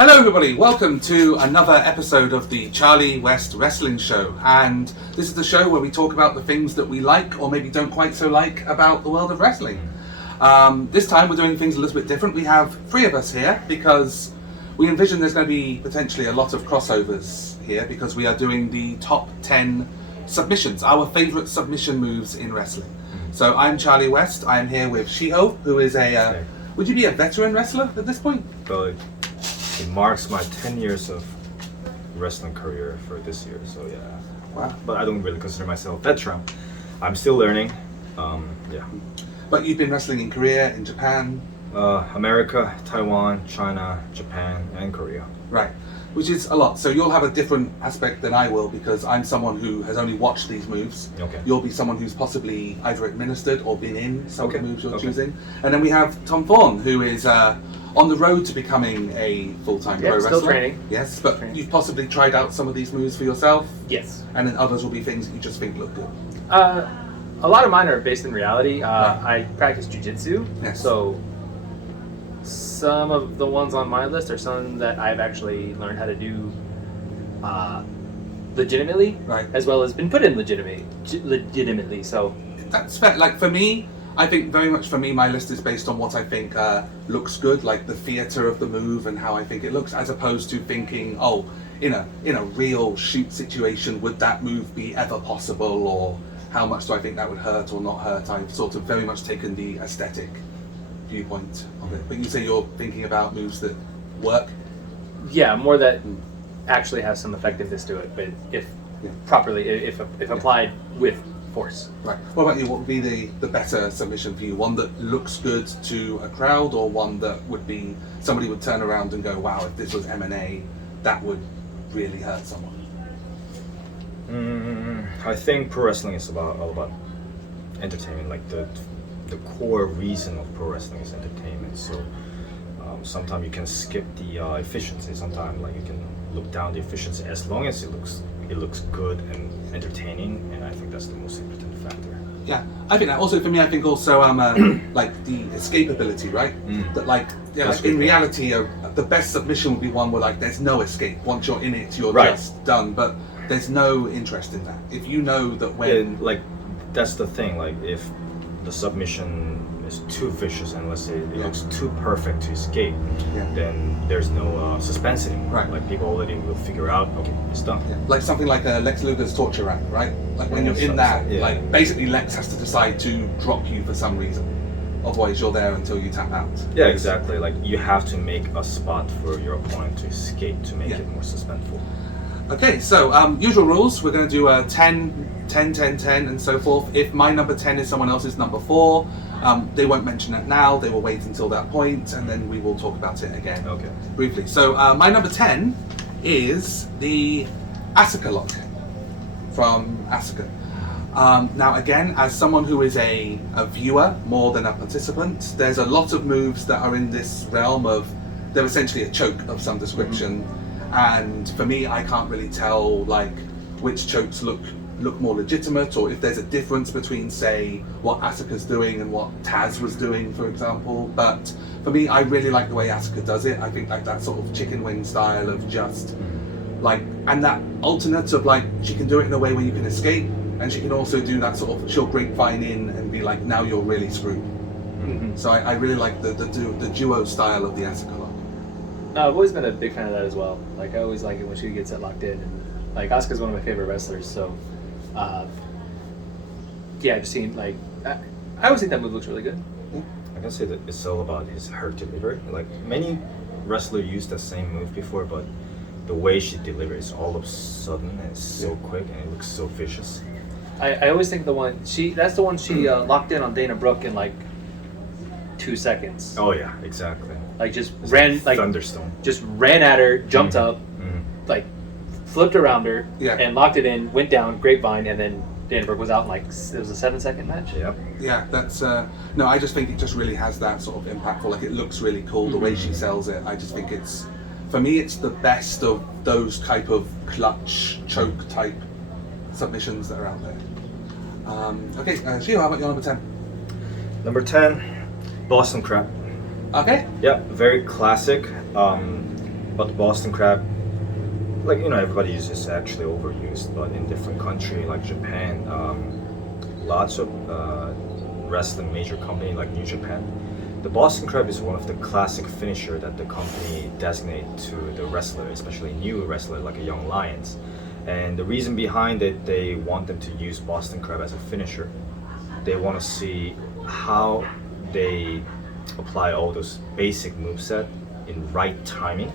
Hello everybody, welcome to another episode of the Charlie West Wrestling Show, and this is the show where we talk about the things that we like or maybe don't quite so like about the world of wrestling. This time we're doing things a little bit different. We have three of us here because we envision there's going to be potentially a lot of crossovers here because we are doing the top 10 submissions, our favourite submission moves in wrestling. So I'm Charlie West, I am here with Shiho, who is a, would you be a veteran wrestler at this point? But it marks my 10 years of wrestling career for this year, so yeah. Wow. But I don't really consider myself veteran. I'm still learning, yeah. But you've been wrestling in Korea, in Japan? America, Taiwan, China, Japan, and Korea. Right, which is a lot. So you'll have a different aspect than I will because I'm someone who has only watched these moves. Okay. You'll be someone who's possibly either administered or been in some of the moves you're Okay. choosing. And then we have Tom Thorne, who is on the road to becoming a full-time pro wrestler. Still training. Yes, but you've possibly tried out some of these moves for yourself. Yes. And then others will be things that you just think look good. A lot of mine are based in reality. I practice jiu-jitsu, Yes. so some of the ones on my list are some that I've actually learned how to do legitimately, Right. as well as been put in legitimately. So That's fair. Like for me, I think very much for me, my list is based on what I think looks good, like the theatre of the move and how I think it looks, as opposed to thinking, oh, in a real shoot situation, would that move be ever possible, or how much do I think that would hurt or not hurt? I've sort of very much taken the aesthetic viewpoint of it. But you say you're thinking about moves that work. yeah, more that actually has some effectiveness to it, but if properly, if applied with force. Right. What about you? What would be the better submission for you? One that looks good to a crowd, or one that would be somebody would turn around and go, "Wow, if this was M&A, that would really hurt someone." I think pro wrestling is all about entertainment. Like the core reason of pro wrestling is entertainment. So sometimes you can skip the efficiency. Sometimes like you can look down the efficiency as long as it looks good and entertaining. And I think that's the most important factor. Yeah, I think that. Also for me, I think also like the escapability, right? That like in reality, the best submission would be one where like there's no escape. Once you're in it, you're just done. But there's no interest in that. If you know that when that's the thing. Like if the submission is too vicious and let's say it looks too perfect to escape, then there's no suspense anymore. Right. Like people already will figure out, okay, it's done. Yeah. Like something like Lex Luger's torture rack, right? Like when you're in that, like basically Lex has to decide to drop you for some reason. Otherwise you're there until you tap out. Yeah, exactly. Like you have to make a spot for your opponent to escape to make it more suspenseful. Okay, so usual rules, we're going to do 10, 10, 10, 10 and so forth. If my number 10 is someone else's number 4, they won't mention it now, they will wait until that point and then we will talk about it again briefly. So my number 10 is the Asuka lock from Asuka. Now again, as someone who is a viewer more than a participant, there's a lot of moves that are in this realm of, they're essentially a choke of some description. And for me, I can't really tell like which chokes look more legitimate, or if there's a difference between, say, what Asuka's doing and what Taz was doing, for example. But for me, I really like the way Asuka does it. I think like that sort of chicken wing style of just like, and that alternate of like, she can do it in a way where you can escape, and she can also do that sort of, she'll grapevine in and be like, now you're really screwed. So I really like the duo style of the Asuka lock. No, I've always been a big fan of that as well. Like I always like it when she gets it locked in. And, like Asuka's one of my favorite wrestlers, so just seeing like I always think that move looks really good. I can say that it's all about her delivery. Like many wrestlers used the same move before, but the way she delivers all of a sudden and it's so quick and it looks so vicious. I always think that's the one she locked in on Dana Brooke in like 2 seconds. Oh yeah, exactly. Like just ran like thunderstorm. Just ran at her, jumped up, like flipped around her, and locked it in, went down, grapevine, and then Dana Brooke was out in like, it was a 7-second match. Yep. Yeah, that's no, I just think it just really has that sort of impactful, like it looks really cool, the way she sells it. I just think it's, for me, it's the best of those type of clutch, choke type submissions that are out there. Okay, Shiho, how about your number 10? Number 10, Boston Crab. Okay. Yeah, very classic. But the Boston Crab, like, you know, everybody uses it, actually overused, but in different country like Japan, lots of wrestling major company like New Japan, the Boston Crab is one of the classic finisher that the company designate to the wrestler, especially new wrestler like a young lions. And the reason behind it, they want them to use Boston Crab as a finisher. They want to see how they apply all those basic moveset in right timing,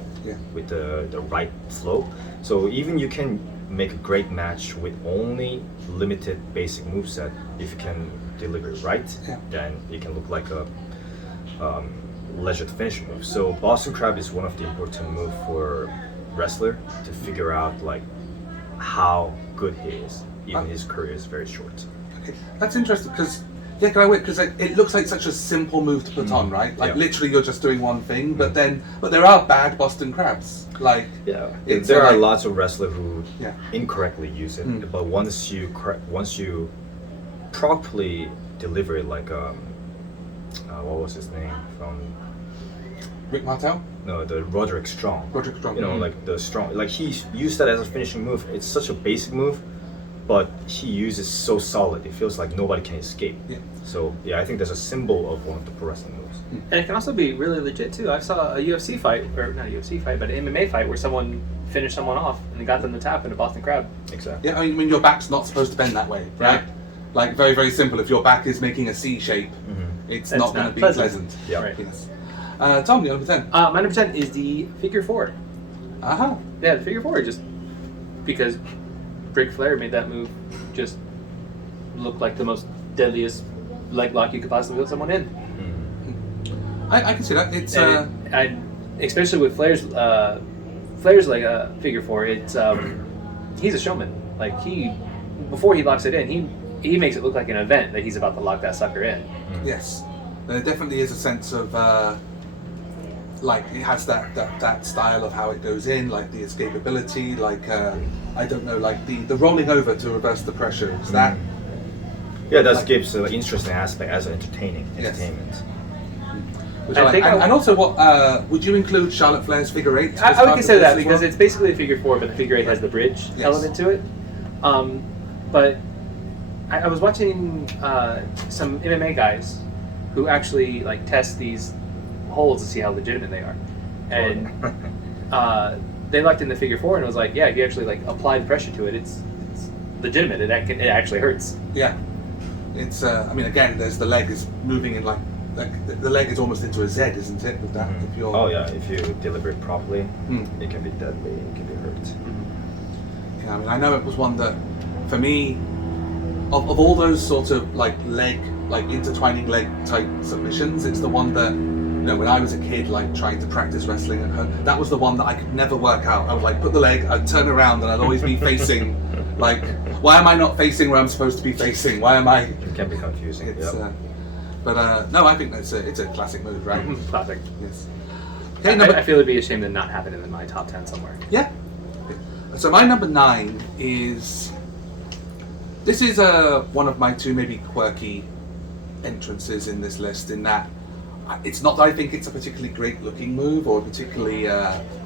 with the right flow. So even you can make a great match with only limited basic moveset. If you can deliver it right, then it can look like a legit finishing move. So Boston Crab is one of the important move for wrestler to figure out like how good he is, even his career is very short. Okay, that's interesting because because it looks like such a simple move to put on, right? Like literally you're just doing one thing, but there are bad Boston Crabs. Like there are lots of wrestlers who incorrectly use it, but once you properly deliver it, like what was his name from Rick Martel? No, the Roderick Strong. Roderick Strong. You know, like the strong, like he used that as a finishing move. It's such a basic move, but he uses so solid. It feels like nobody can escape. Yeah. So I think that's a symbol of one of the pro wrestling moves. And it can also be really legit too. I saw a UFC fight, or not a UFC fight, but an MMA fight where someone finished someone off and they got them to tap in a Boston Crab. Exactly. Yeah, I mean your back's not supposed to bend that way, right? Yeah. Like very, very simple. If your back is making a C shape, it's not going to be pleasant. Yeah. Right. Yes. Tom, your number 10. My number 10 is the figure 4. Uh-huh. Yeah, the figure 4, just because Ric Flair made that move just look like the most deadliest leg lock you could possibly put someone in. I can see that. It's especially with Flair's like a figure 4. It's he's a showman. Like before he locks it in, he makes it look like an event that he's about to lock that sucker in. Yes, there definitely is a sense of like it has that style of how it goes in, like the escapability, like I don't know, like the rolling over to reverse the pressure. Is that? Yeah, that gives an interesting aspect as entertainment. And also, what would you include Charlotte Flair's figure 8? I would consider that because it's basically a figure 4, but the figure 8 has the bridge element to it. But I was watching some MMA guys who actually like test these holds to see how legitimate they are, and they looked in the figure 4 and it was like, yeah, if you actually like apply the pressure to it, it's legitimate. It actually hurts. Yeah, it's. I mean, again, there's the leg is moving in like the leg is almost into a Z, isn't it? With that, if you're. If you deliver it properly, it can be deadly. It can be hurt. Yeah, I mean, I know it was one that, for me, of all those sort of like intertwining leg type submissions, it's the one that, when I was a kid, like trying to practice wrestling at home, that was the one that I could never work out. I would like put the leg, I'd turn around, and I'd always be facing, like, why am I not facing where I'm supposed to be facing? Why am I? It can be confusing. But no, I think it's a classic move, right? Classic. Yes. Okay, I feel it'd be a shame to not have it in my top 10 somewhere. Yeah. So my number 9 is. This is one of my two maybe quirky entrances in this list, in that it's not that I think it's a particularly great looking move or a particularly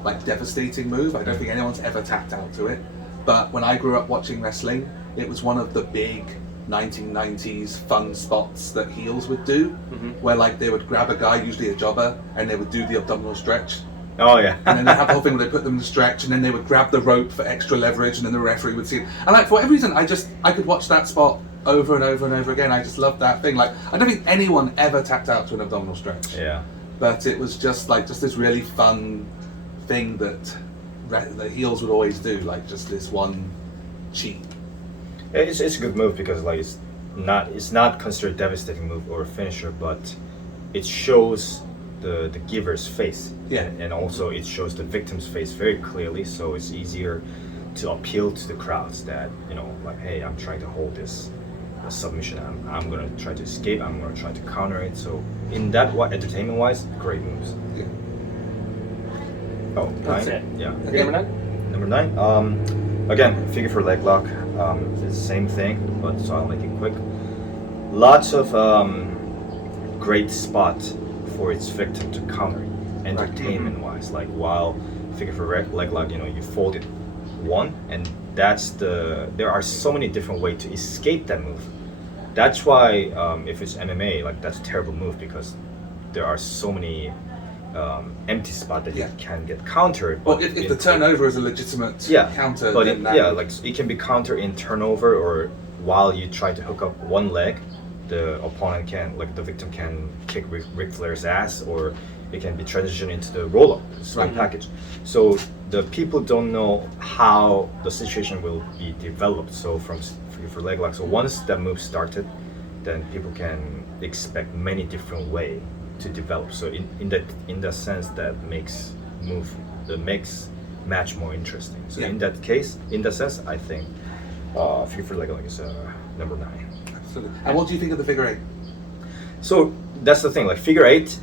like devastating move. I don't think anyone's ever tapped out to it. But when I grew up watching wrestling, it was one of the big 1990s fun spots that heels would do, where like they would grab a guy, usually a jobber, and they would do the abdominal stretch. Oh yeah. And then they have the whole thing where they put them to stretch, and then they would grab the rope for extra leverage, and then the referee would see it. And like for whatever reason, I could watch that spot over and over and over again. I just loved that thing. Like I don't think anyone ever tapped out to an abdominal stretch. Yeah. But it was just this really fun thing that the heels would always do, like just this one cheat. It's a good move because like it's not considered a devastating move or a finisher, but it shows the giver's face, and also it shows the victim's face very clearly, so it's easier to appeal to the crowds that like, hey, I'm trying to hold this submission, I'm gonna try to escape, I'm gonna try to counter it. So in that entertainment wise, great moves. That's 9? It. Yeah. Okay. Number 9. Again, figure for leg lock. It's the same thing, but so I'll make it quick. Lots of great spot for its victim to counter, entertainment wise. Like while figure for leg lock, you fold it one, and there are so many different ways to escape that move. That's why if it's MMA, like that's a terrible move because there are so many empty spots that you can get countered. Well, if the turnover is a legitimate counter, but then like it can be countered in turnover, or while you try to hook up one leg, the opponent can, like the victim can kick Ric Flair's ass, or it can be transitioned into the roll-up swing package. So the people don't know how the situation will be developed. So for leg lock, so once that move started, then people can expect many different ways to develop. So in that sense, that makes match more interesting. So in that sense, I think figure for leg lock is number 9. Absolutely. And what do you think of the figure 8? So that's the thing. Like figure 8,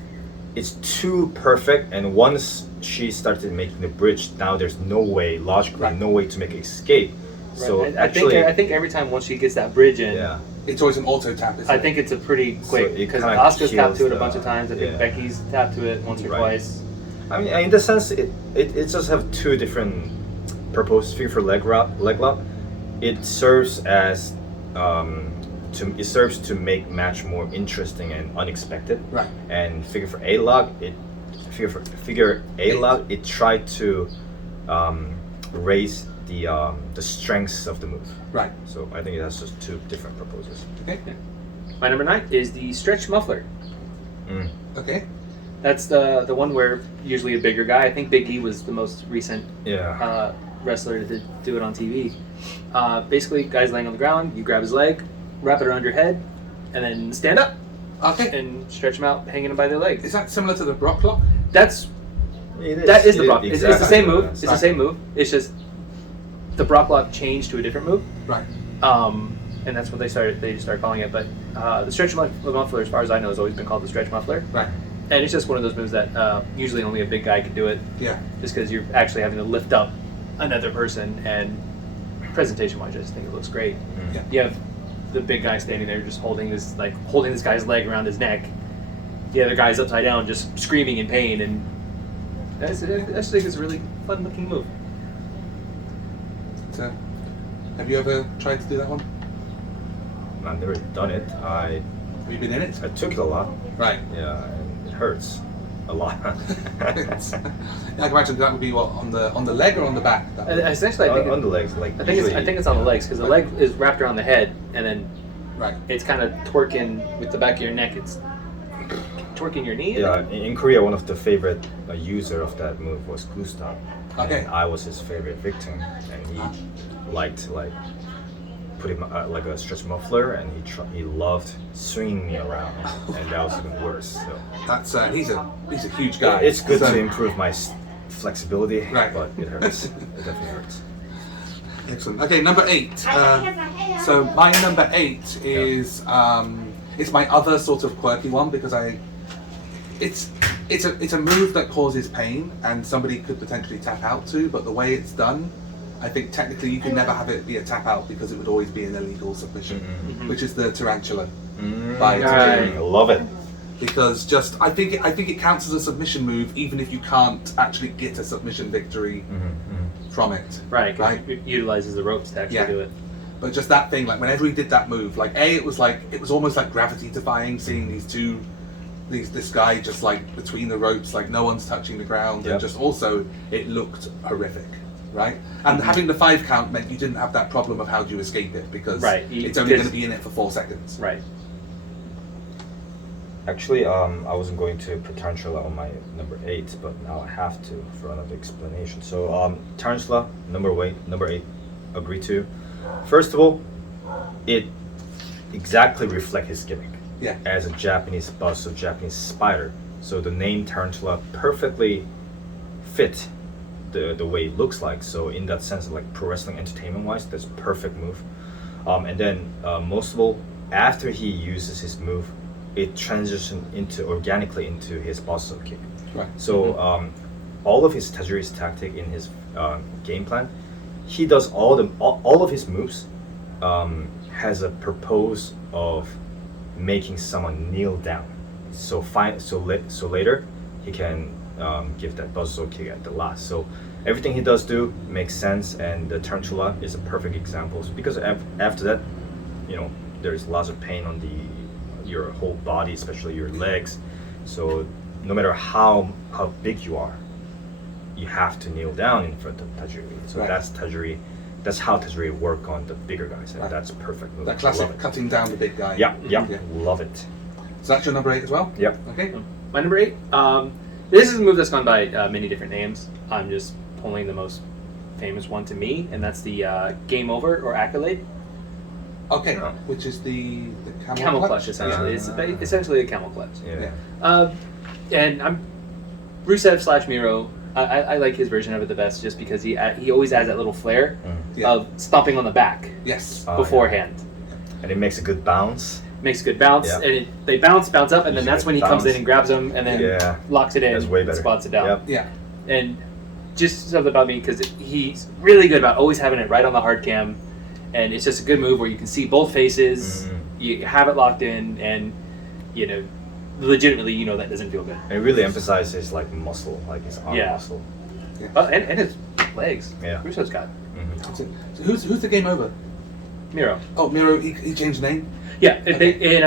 it's too perfect, and once she started making the bridge, now there's no way logically, no way to make an escape. Right. So I think every time once she gets that bridge in, it's always an auto tap. I think it's a pretty quick, because Asuka's tapped to it a bunch of times. I think Becky's tapped to it once or twice. I mean, in the sense, it just have two different purposes. Figure for leg lock, it serves as to make match more interesting and unexpected. Right. And figure for A lock, it tried to raise the strengths of the move. Right. So I think it has just two different purposes. Okay. My number 9 is the stretch muffler. Okay. That's the one where usually a bigger guy. I think Big E was the most recent wrestler to do it on TV. Basically, guy's laying on the ground. You grab his leg, wrap it around your head, and then stand up. Okay. And stretch him out, hanging him by their legs. Is that similar to the Brock lock? That is the Brock. Exactly. It's the same move. It's the same move. It's just the Brock lock changed to a different move. Right. And that's what they started calling it. But the stretch muffler, as far as I know, has always been called the stretch muffler. Right. And it's just one of those moves that usually only a big guy can do it. Yeah. Just because you're actually having to lift up another person, and presentation-wise, I just think it looks great. Yeah. You have the big guy standing there just holding this guy's leg around his neck. The other guy's upside down, just screaming in pain, and I just think it's a really fun-looking move. So, have you ever tried to do that one? I've never done it. Have you been in it? I took it a lot. Right. Yeah, and it hurts a lot. I can imagine that would be what, on the leg or on the back? Essentially, I think on the legs, like I think it's on the legs, because the leg is wrapped around the head, and then it's kind of twerking with the back of your neck. It's twerking your knee. Yeah, in Korea, one of the favorite user of that move was Gustav. Okay. And I was his favorite victim, and he liked to put him like a stretch muffler, and he loved swinging me around, and that was even worse. So that's he's a huge guy. It's good to improve my flexibility, but it hurts. It definitely hurts. Excellent. Okay, number 8. So my number 8 is it's my other sort of quirky one, because it's a move that causes pain and somebody could potentially tap out to, but the way it's done, I think technically you can never have it be a tap out, because it would always be an illegal submission, which is the Tarantula. I love it. Because I think it counts as a submission move, even if you can't actually get a submission victory from it. Right. It utilizes the ropes to actually do it. But just that thing, like whenever he did that move, like it was almost like gravity defying, seeing this guy just like between the ropes, like no one's touching the ground, and just also it looked horrific. Right, and having the 5 count meant you didn't have that problem of how do you escape it, because it's only going to be in it for 4 seconds. Right. Actually, I wasn't going to put Tarantula on my number 8, but now I have to for another explanation. So Tarantula, number 8, agree to. First of all, it exactly reflects his gimmick. Yeah. As a Japanese boss, a Japanese spider. So the name Tarantula perfectly fit the way it looks like. So in that sense, like pro wrestling entertainment wise, that's a perfect move. And then most of all, after he uses his move, it transitions organically into his boss kick. Right. So all of his Tajiri's tactic in his game plan, he does all of his moves has a purpose of making someone kneel down. So later he can give that buzzsaw kick at the last. So everything he does do makes sense, and the Tarantula is a perfect example. Because after that, there's lots of pain on your whole body, especially your legs. So no matter how big you are, you have to kneel down in front of Tajiri. So that's Tajiri. That's how Tajiri work on the bigger guys, and that's perfect move. That classic cutting down the big guy. Yeah, love it. So that's your number 8 as well? Yep. Okay. My number 8, this is a move that's gone by many different names. I'm just pulling the most famous one to me, and that's the Game Over or Accolade. Okay, which is the camel clutch essentially. It's essentially a camel clutch. Yeah. And I'm Rusev / Miro. I like his version of it the best, just because he always adds that little flair of stomping on the back. Yes. Beforehand. And it makes a good bounce. Makes a good bounce, and they bounce up, and then that's when he comes in and grabs them, and then locks it in, and spots it down. Yep. Yeah. And just something about me, because he's really good about always having it right on the hard cam, and it's just a good move where you can see both faces, you have it locked in, and legitimately, that doesn't feel good. And it really emphasizes like muscle, like his arm muscle. Yeah. Oh, and his legs. Yeah. Russo's got. So who's the Game Over? Miro. Oh, Miro. He changed the name. Yeah. In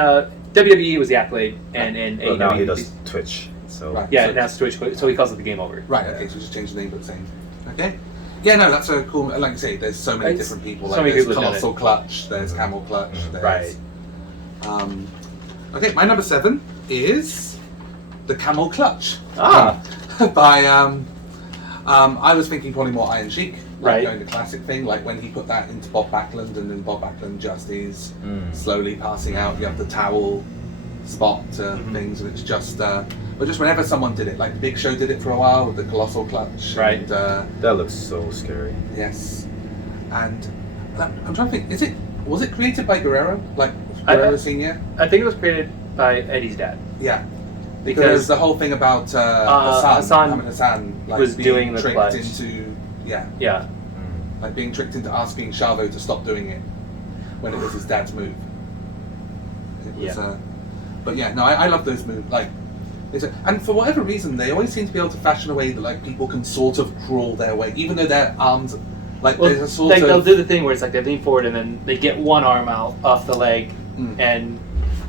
WWE it was the Accolade, and in AEW now he does Twitch. So now it's Twitch, so he calls it the Game Over. Right. Okay. So just change the name, but same. Okay. Yeah. No, that's a cool. Like you say, there's so many different people. Like there's Colossal Clutch. There's Camel Clutch. There's, okay. My number 7 is the Camel Clutch. By I was thinking probably more Iron Sheik. Going the classic thing, like when he put that into Bob Backlund, and then Bob Backlund just is slowly passing out. You have the towel spot things, and it's just, but just whenever someone did it, like the Big Show did it for a while with the Colossal Clutch. Right. And, that looks so scary. yes. And I'm trying to think, was it created by Guerrero? Like Guerrero Senior? I think it was created by Eddie's dad. Yeah. Because the whole thing about Hassan like was being doing the tricked clutch. into Yeah. like being tricked into asking Chavo to stop doing it when it was his dad's move. It was, but yeah, no, I love those moves. Like, and for whatever reason, they always seem to be able to fashion a way that like people can sort of crawl their way, even though their arms, like there's a sort of. They'll do the thing where it's like they lean forward and then they get one arm out off the leg, and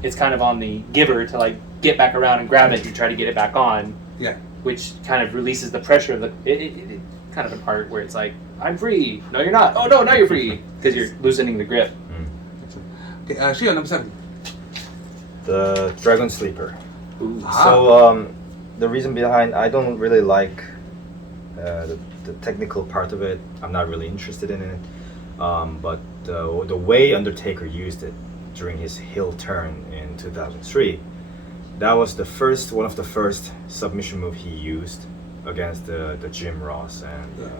it's kind of on the giver to like get back around and grab it and try to get it back on. Yeah. Which kind of releases the pressure of the. It kind of an art where it's like, I'm free. No, you're not. Oh no, now you're free because you're loosening the grip. Okay, Shiho, number 7. The Dragon Sleeper. Ooh. So the reason behind, I don't really like the technical part of it. I'm not really interested in it. But the way Undertaker used it during his heel turn in 2003, that was one of the first submission move he used against the Jim Ross and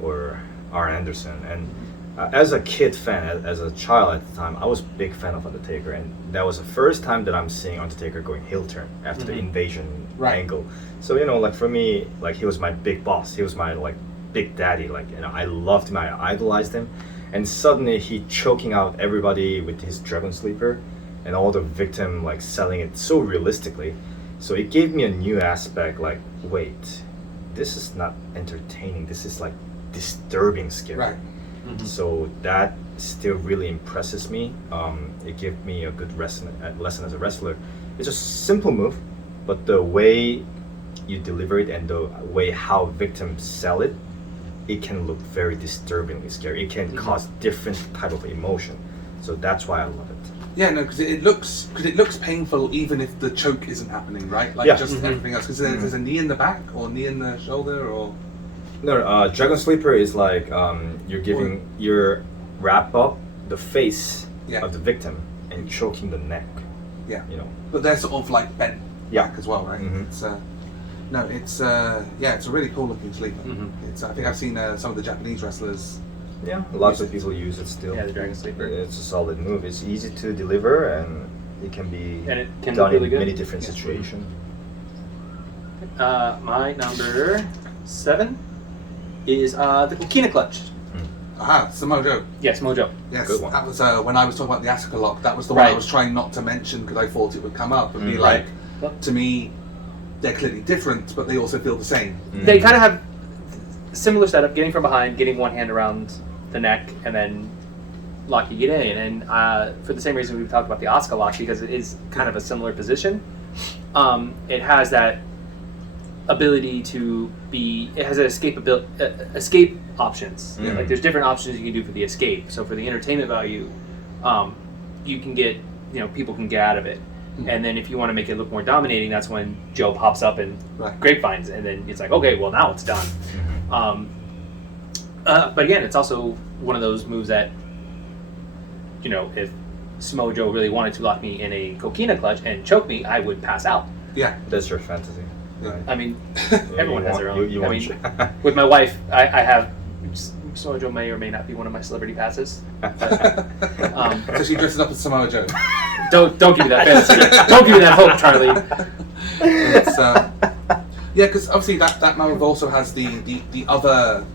or Arn Anderson. And as a kid fan, as a child at the time, I was a big fan of Undertaker, and that was the first time that I'm seeing Undertaker going heel turn after the invasion angle. So like for me, like he was my big boss. He was my like big daddy. Like I loved him. I idolized him. And suddenly he choking out everybody with his Dragon Sleeper, and all the victim like selling it so realistically. So it gave me a new aspect. Like, wait, this is not entertaining. This is like disturbing, scary. Right. So that still really impresses me. It gave me a good lesson as a wrestler. It's a simple move, but the way you deliver it and the way how victims sell it, it can look very disturbingly scary. It can cause different type of emotion. So that's why I love it. Yeah, no, because it looks painful even if the choke isn't happening, right? Like just everything else. Because there's a knee in the back or knee in the shoulder or. No, Dragon Sleeper is like you're giving your wrap up the face of the victim and choking the neck. Yeah. But they're sort of like bent back as well, right? It's it's a really cool looking sleeper. It's I think I've seen some of the Japanese wrestlers. Yeah, lots of people use it still. Yeah, the Dragon Sleeper. It's a solid move. It's easy to deliver, and it can be done really in good. many different situations. My number 7 is the Kokina clutch. Samoa Joe. Yes, Mojo. Yes, Good one. that was when I was talking about the Asuka lock. That was the one I was trying not to mention because I thought it would come up and be like, to me, they're clearly different, but they also feel the same. They kind of have similar setup, getting from behind, getting one hand around the neck, and then locking it in. And for the same reason we've talked about the Asuka lock, because it is kind of a similar position, it has that ability to be, it has an escape options. Like there's different options you can do for the escape. So for the entertainment value, you can get, people can get out of it. And then if you want to make it look more dominating, that's when Joe pops up and grapevines, and then it's like, okay, well now it's done. But again, it's also one of those moves that, if Samoa Joe really wanted to lock me in a Kokina clutch and choke me, I would pass out. Yeah, that's your fantasy. Right. I mean, everyone has their own. With my wife, I have. Samoa Joe may or may not be one of my celebrity passes. But, so she dresses up as Samoa Joe. Don't give me that fantasy. Don't give me that hope, Charlie. Yeah, because obviously that move also has the other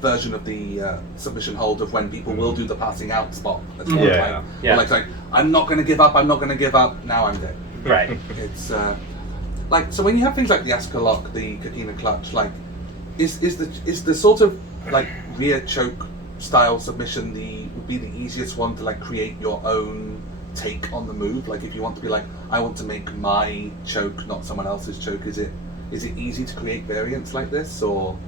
version of the submission hold of when people will do the passing out spot as well. Like I'm not going to give up. I'm not going to give up. Now I'm dead. Right. It's so when you have things like the Asuka lock, the Kokina clutch, like is the sort of like rear choke style submission would be the easiest one to like create your own take on the move? Like if you want to be like, I want to make my choke, not someone else's choke, is it easy to create variants like this, or?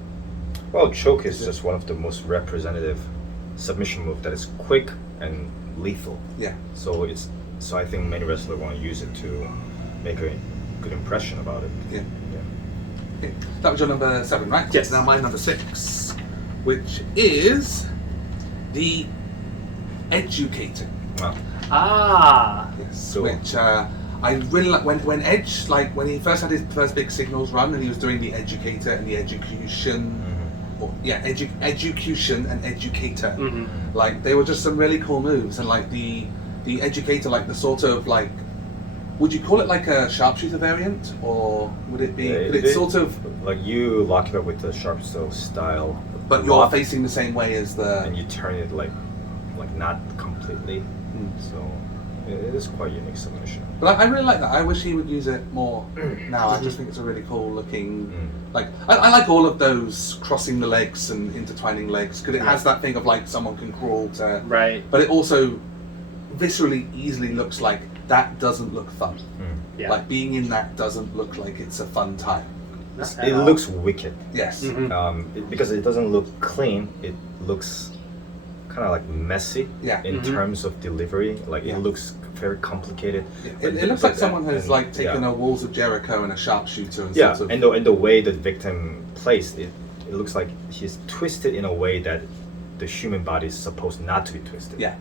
Well, choke is just one of the most representative submission move that is quick and lethal. Yeah. So I think many wrestlers want to use it to make a good impression about it. Yeah. Okay. That was your number 7, right? Yes. Now my number 6, which is the Educator. Wow. Yes. Cool. Which I really like when Edge, like when he first had his first big singles run and he was doing the Educator and the Execution. Execution and Educator. Like they were just some really cool moves, and like the Educator, like the sort of like, would you call it like a sharpshooter variant, or would it be? It's sort of like you lock it up with the sharpshooter style, but you're facing the same way as and you turn it like not completely. So it is quite a unique submission. But I really like that. I wish he would use it more now. I just think it's a really cool looking. Like I like all of those crossing the legs and intertwining legs, because it has that thing of like someone can crawl to. Right. But it also viscerally easily looks like that doesn't look fun. Yeah. Like being in that doesn't look like it's a fun time. It looks wicked. Yes. Because it doesn't look clean. It looks kind of like messy in terms of delivery. Like it looks very complicated. It looks like someone has like taken a Walls of Jericho and a sharpshooter and sort of... and the way the victim plays it looks like he's twisted in a way that the human body is supposed not to be twisted. Yeah.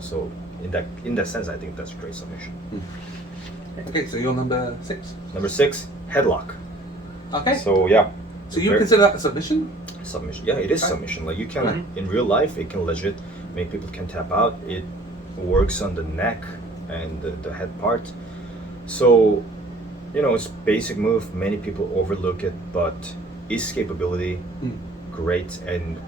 So in that sense, I think that's a great submission. Okay, so you're number 6. Number 6, headlock. Okay. So yeah. So you consider that a submission? Submission. Yeah, it is submission. Like you can in real life, it can legit make people can tap out. It works on the neck and the head part. So, it's basic move. Many people overlook it, but escapability, great. And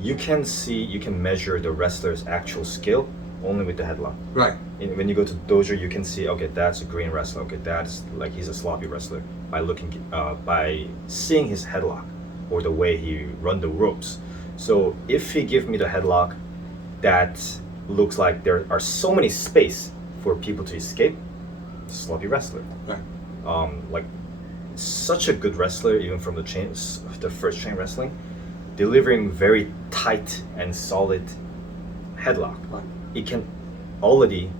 you can measure the wrestler's actual skill only with the headlock. Right. When you go to dojo, you can see, okay, that's a green wrestler. Okay, that's like he's a sloppy wrestler by seeing his headlock or the way he run the ropes. So if he give me the headlock that looks like there are so many space for people to escape, sloppy wrestler. Right. Like such a good wrestler, even from the first chain wrestling, delivering very tight and solid headlock. Right. It can already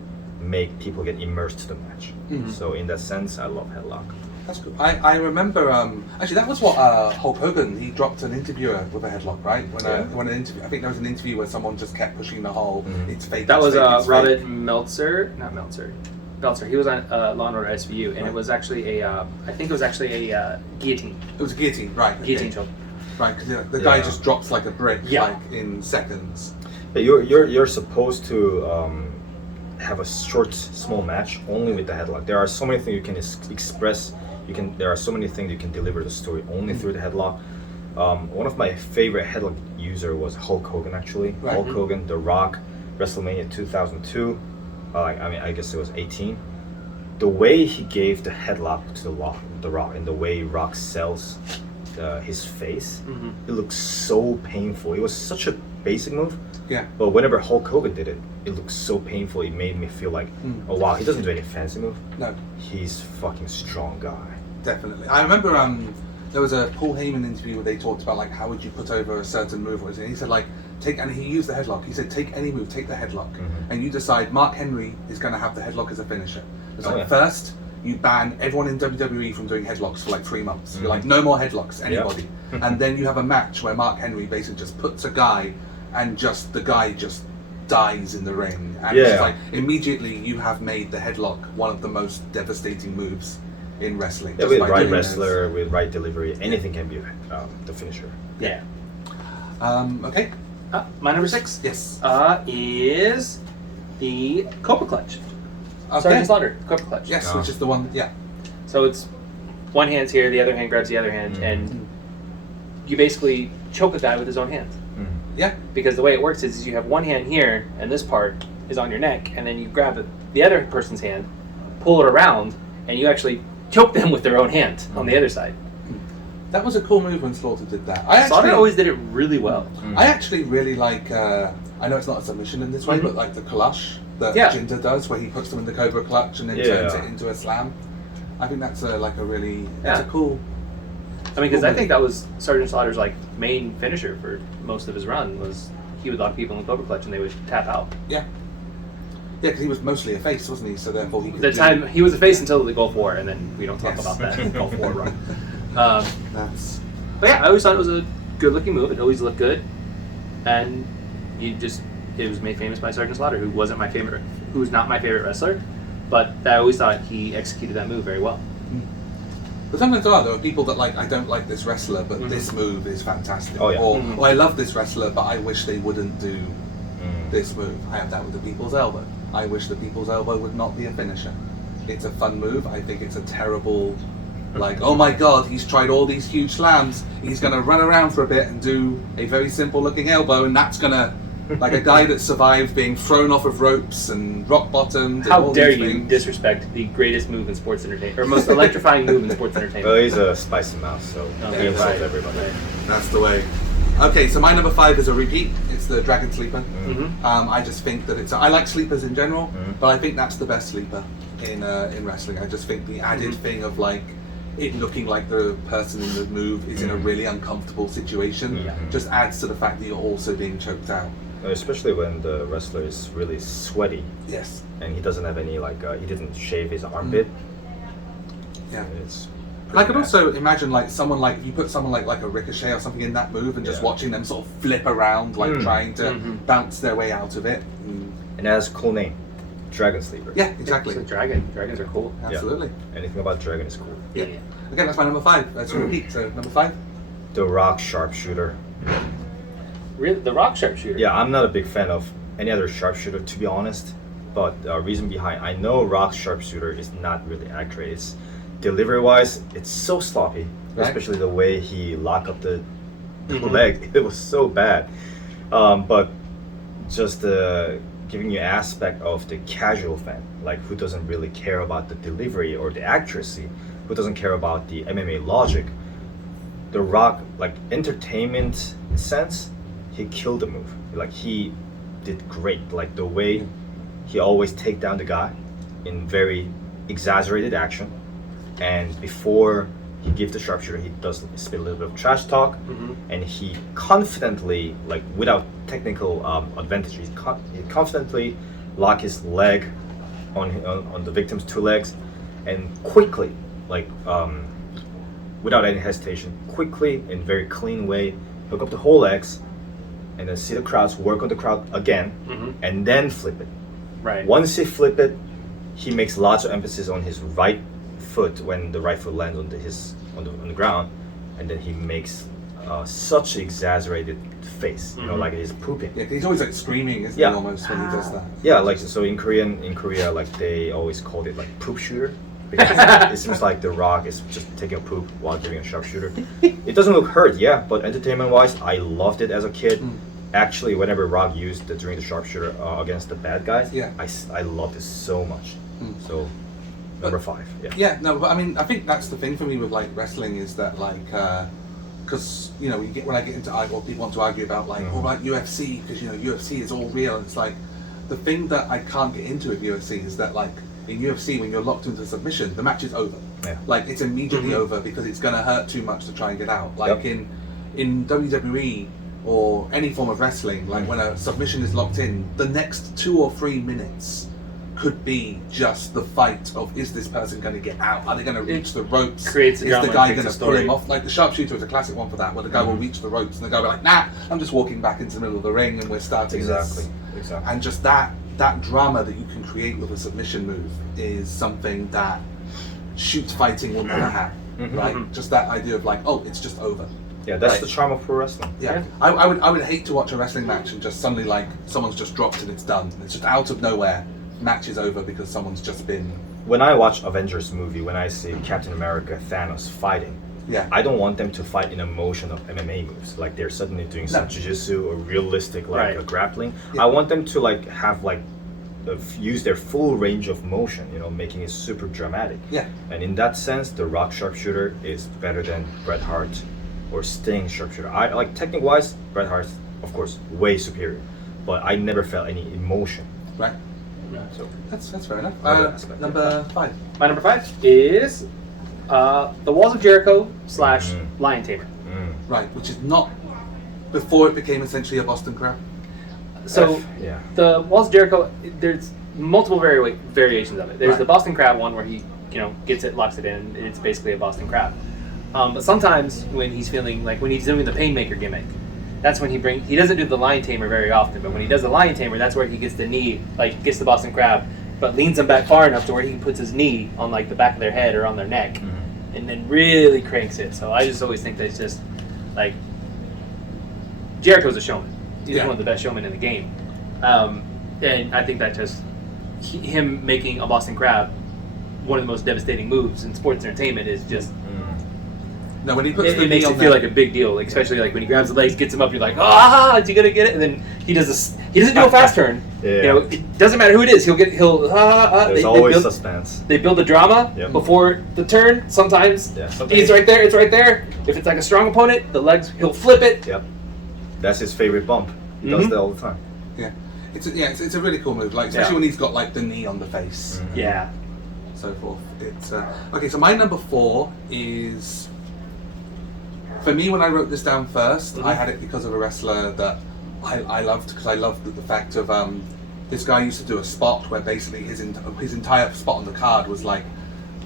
make people get immersed to the match. So in that sense, I love headlock. That's good. I remember actually that was what Hulk Hogan, he dropped an interviewer with a headlock, right? When an interview, I think there was an interview where someone just kept pushing the whole it's fake. That was Robert fake. Meltzer. He was on Law and Order SVU, and it was actually I think it was actually a guillotine. It was a guillotine, right? Guillotine choke. Right, because the guy just drops like a brick, like in seconds. But you're supposed to have a short, small match only with the headlock. There are so many things you can express. There are so many things you can deliver the story only through the headlock. One of my favorite headlock user was Hulk Hogan, actually. Right. Hulk Hogan, The Rock, WrestleMania 2002. I guess it was 18. the way he gave the headlock to the Rock, and the way Rock sells his face, it looks so painful. It was such a basic move. Yeah. But whenever Hulk Hogan did it, it looked so painful. It made me feel like, oh wow, he doesn't do any fancy move. No. He's fucking strong guy. Definitely. I remember there was a Paul Heyman interview where they talked about like how would you put over a certain move, and he said like and he used the headlock. He said take any move, take the headlock, and you decide Mark Henry is going to have the headlock as a finisher. It's first you ban everyone in WWE from doing headlocks for like 3 months. You're like no more headlocks, anybody, and then you have a match where Mark Henry basically just puts a guy, and the guy just dies in the ring, and it's like immediately you have made the headlock one of the most devastating moves in wrestling. Yeah, with right wrestler, with right delivery, anything can be the finisher. Yeah. Okay. My number 6. Yes. Is the Cobra Clutch. Okay. Sergeant Slaughter, Cobra Clutch. Yes, which is the one. Yeah. So it's one hand's here, the other hand grabs the other hand, and you basically choke a guy with his own hands. Yeah. Because the way it works is you have one hand here, and this part is on your neck, and then you grab the other person's hand, pull it around, and you actually choke them with their own hand on the other side. That was a cool move when Slaughter did that. Slaughter always did it really well. I actually really like, I know it's not a submission in this way, but like the clutch that Jinder does, where he puts them in the Cobra Clutch and then turns it into a slam. I think that's a really, that's a cool... I mean, because I think that was Sergeant Slaughter's like main finisher for most of his run, was he would lock people in the Cobra Clutch and they would tap out. Yeah. Yeah, because he was mostly a face, wasn't he? So therefore he could... The time, he was a face until the Gulf War, and then we don't talk about that Gulf War run. But yeah, I always thought it was a good-looking move. It always looked good, and it was made famous by Sergeant Slaughter, who wasn't my favorite, who was not my favorite wrestler, but I always thought he executed that move very well. But sometimes there are people that like, I don't like this wrestler, but this move is fantastic. Oh, yeah. Or I love this wrestler, but I wish they wouldn't do this move. I have that with the People's Elbow. I wish the People's Elbow would not be a finisher. It's a fun move. I think it's a terrible, like, oh my god, he's tried all these huge slams. He's going to run around for a bit and do a very simple looking elbow, and that's going to, like a guy that survived being thrown off of ropes and rock bottomed. How dare you disrespect the greatest move in sports entertainment, or most electrifying move in sports entertainment? Well, he's a spicy mouse, so he insults everybody. That's the way. Okay, so my number 5 is a repeat. It's the Dragon Sleeper. I just think that I like sleepers in general, but I think that's the best sleeper in wrestling. I just think the added thing of like it looking like the person in the move is in a really uncomfortable situation just adds to the fact that you're also being choked out. Especially when the wrestler is really sweaty. Yes. And he doesn't have any he didn't shave his armpit. Yeah. It's I could also imagine like someone like you put someone like a Ricochet or something in that move and just watching them sort of flip around like trying to bounce their way out of it. And it has a cool name, Dragon Sleeper. Yeah, exactly. It's a dragon. Dragons are cool. Absolutely. Yeah. Anything about dragon is cool. Yeah. Okay, that's my number 5. That's a repeat. So number 5. The Rock Sharpshooter. Really, the Rock Sharpshooter. Yeah, I'm not a big fan of any other sharpshooter, to be honest. But reason behind, I know Rock Sharpshooter is not really accurate. It's delivery-wise, it's so sloppy, especially the way he locked up the leg. It was so bad. But just giving you aspect of the casual fan, like who doesn't really care about the delivery or the accuracy, who doesn't care about the MMA logic. The Rock, like entertainment sense, he killed the move. Like he did great. Like the way he always take down the guy in very exaggerated action, and before he gives the sharpshooter, he does spit a little bit of trash talk, and he confidently, like without technical advantage, he confidently lock his leg on the victim's 2 legs, and quickly, like without any hesitation, quickly in very clean way, hook up the whole legs, and then see the crowds, work on the crowd again, and then flip it. Right. Once he flip it, he makes lots of emphasis on his right foot when the right foot lands on the ground, and then he makes such an exaggerated face, you know, like he's pooping. Yeah, he's always like screaming, isn't he, almost when he does that? Yeah, like so in Korea, like they always called it like poop shooter. Because it seems like The Rock is just taking a poop while giving a sharpshooter. It doesn't look hurt, but entertainment-wise, I loved it as a kid. Actually, whenever Rock used during the sharpshooter against the bad guys, I loved it so much. So Number 5. Yeah. Yeah, no, but I mean, I think that's the thing for me with like wrestling is that like, because you know, when I get into or people want to argue about like, oh, like UFC because you know UFC is all real. It's like the thing that I can't get into with UFC is that like in UFC when you're locked into submission, the match is over. Yeah. Like it's immediately over because it's gonna hurt too much to try and get out. Like in WWE or any form of wrestling, like when a submission is locked in, the next 2 or 3 minutes could be just the fight of is this person going to get out? Are they going to reach the ropes? Creates is the guy going to pull him off? Like the sharpshooter is a classic one for that, where the guy will reach the ropes and the guy will be like, nah, I'm just walking back into the middle of the ring and we're starting this. Exactly. And just that drama that you can create with a submission move is something that shoot fighting will never have. Right? Just that idea of like, oh, it's just over. Yeah, that's the charm of pro wrestling. Yeah. I would hate to watch a wrestling match and just suddenly like someone's just dropped and it's done. It's just out of nowhere. Match is over because someone's just been. When I watch Avengers movie, when I see Captain America, Thanos fighting, I don't want them to fight in a motion of MMA moves, like they're suddenly doing some jiu-jitsu or realistic like a grappling. I want them to like have like use their full range of motion, you know, making it super dramatic. Yeah. And in that sense, the Rock sharpshooter is better than Bret Hart or Sting sharpshooter. I like technique wise, Bret Hart's of course way superior, but I never felt any emotion. Right. So that's fair enough. Number 5. My number 5 is the Walls of Jericho / Lion Tamer. Right, which is not before it became essentially a Boston Crab. So the Walls of Jericho, there's multiple variations of it. There's the Boston Crab one where he, you know, gets it, locks it in, and it's basically a Boston Crab. But sometimes when he's feeling like when he's doing the Painmaker gimmick, that's when he doesn't do the Lion Tamer very often, but when he does the Lion Tamer, that's where he gets the knee, like gets the Boston Crab, but leans them back far enough to where he puts his knee on like the back of their head or on their neck, and then really cranks it. So I just always think that it's just like Jericho's a showman. He's one of the best showmen in the game, and I think that just him making a Boston Crab one of the most devastating moves in sports entertainment is just. No, when he puts it makes it feel like a big deal, like, especially like when he grabs the legs, gets him up, you're like, ah, is he gonna get it? And then he does this. He doesn't do a fast turn. You know, it doesn't matter who it is. There's always suspense. They build the drama before the turn. Sometimes he's right there. It's right there. If it's like a strong opponent, the legs, he'll flip it. Yep, that's his favorite bump. He does that all the time. Yeah, it's a really cool move. Like especially when he's got like the knee on the face. Yeah. So forth. It's okay. So my number 4 is. For me, when I wrote this down first, I had it because of a wrestler that I loved, because I loved the fact of this guy used to do a spot where basically his entire spot on the card was like,